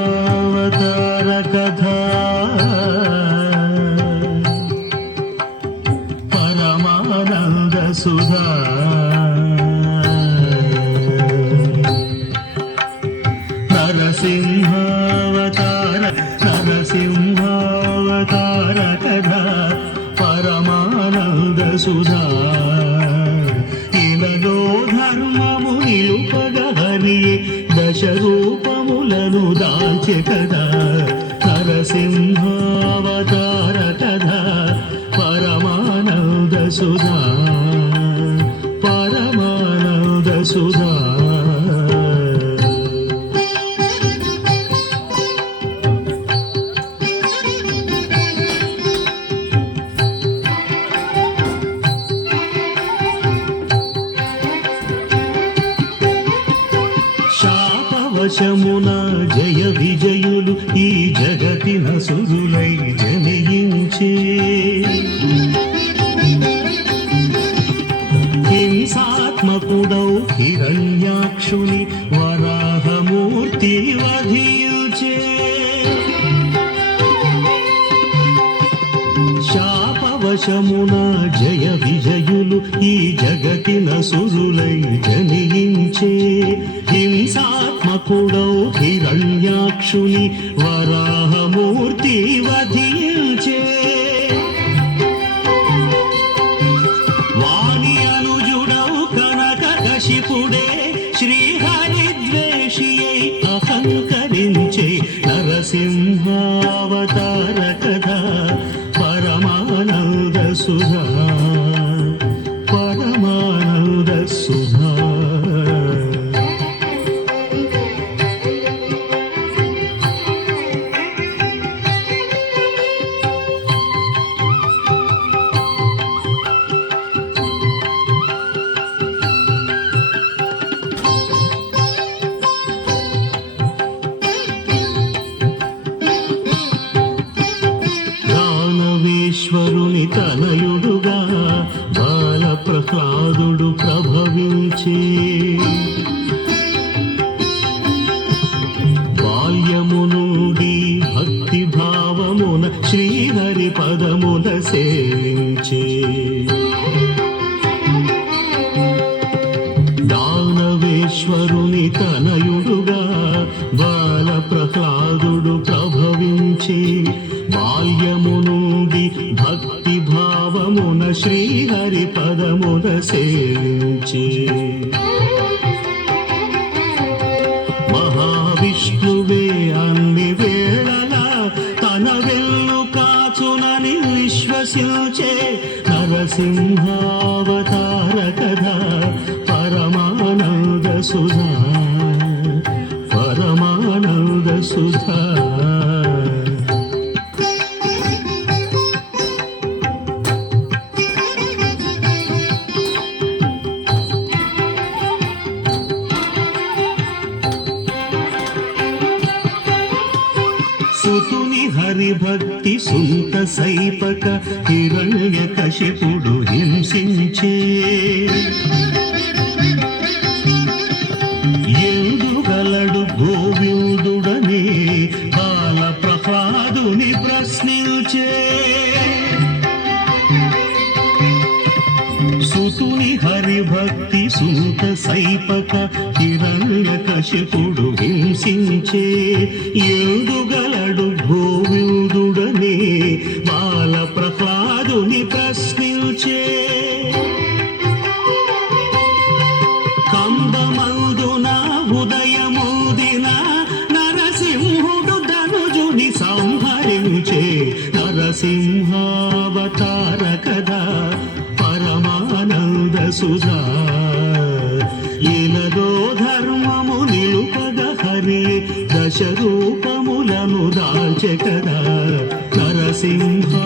నరసింహావతార కథా పరమానంద సుధా నరసింహావతార కథా పరమానంద సుధా ఇలలో ధర్మము నిలుపగహరి దశ రూపములను దాల్చె కదా నరసింహావతార కథా పరమానంద సుధా పరమానంద సుధా శాపవశమున జయ విజయులు ఈ జగతిన సురులై జనయించే హింసాత్మకుడౌ హిరణ్యాక్షుని వరాహమూర్తి వధించే శాపవశమున జయ విజయులు ఈ జగతిన సురులై జనించే హింసాత్మకుడౌ హిరణ్యాక్షుని వరాహమూర్తి వధించే వాణి అనుజుడౌ కనక కశిపుడే శ్రీహరిద్వేషియై అహంకరించే నరసింహావతార కథా పరమానంద సుధా పరమానంద సుధా ఈశ్వరుని తనయుడుగా బాల ప్రహ్లాదుడు ప్రభవించే బాల్యము నుండి భక్తి భావమున శ్రీహరి పదముల సేవించే దానవేశ్వరుని తనయుడుగా బాల ప్రహ్లాదుడు ప్రభవించే బాల్యము నుండి భక్తి భావమున శ్రీహరి పదమున సేవించే మహావిష్ణువే అన్ని వేళలా తన వెల్లు కాచునని విశ్వసించే నరసింహావతార కథా పరమానంద సుధా పరమానంద సుధా సుతుని హరిభక్తి సుంత సైపక హిరణ్య కశిపుడు హింసించే ఎందుగలడు గోవిందుడనే బాల ప్రహ్లాదుని ప్రశ్నించే సుతుని హరిభక్తి సుంత సైపక హిరణ్య కశిపుడు హింసించే ఎందుగలడు గోవిందుడనే బాల ప్రహ్లాదుని ప్రశ్నించే కంబమందున ఉదయముదిన నరసింహుడు ధనుజుని సంహరించే నరసింహావతార కథా పరమానంద సుధా ఇలదో ధర్మము నిలుపగ హరి దశ రూపములను దాల్చె కదా నరసింహా